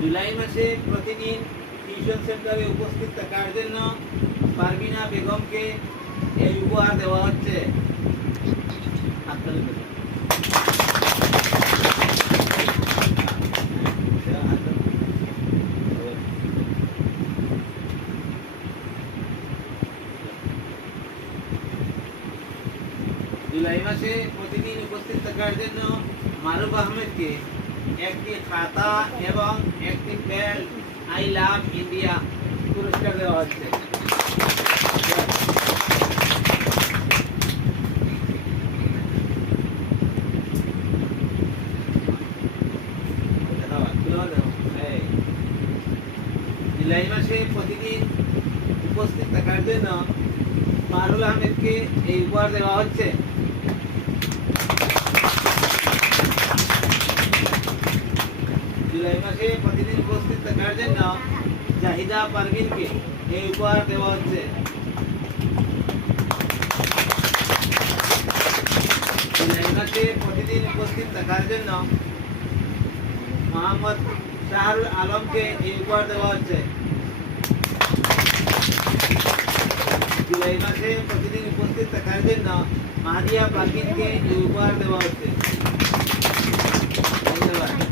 জুলাই মাসে প্রতিদিন টিউশন সেন্টারে উপস্থিত থাকার জন্য পারভিনা বেগমকে এই উপহার দেওয়া হচ্ছে। হাততালি দেবেন। জুলাই মাসে প্রতিদিন উপস্থিত থাকার জন্য মারুফ আহমেদকে একটি খাতা এবং একটি বেল্ট আই লাভ ইন্ডিয়া পুরস্কার দেওয়া হচ্ছে। জুলাই মাসে প্রতিদিন উপস্থিত থাকার জন্য মারুল আহমেদকে এই উপহার দেওয়া হচ্ছে। জুলাই মাসে প্রতিদিন উপস্থিত থাকার জন্য জাহিদা পারভিনকে এই উপহার দেওয়া হচ্ছে। জুলাই মাসে প্রতিদিন উপস্থিত থাকার জন্য মোহাম্মদ শাহরুল আলমকে এই উপহার দেওয়া হচ্ছে। জুলাই মাসে প্রতিদিন উপস্থিত থাকার জন্য মাহিয়া পারভিনকে এই উপহার দেওয়া হচ্ছে। ধন্যবাদ।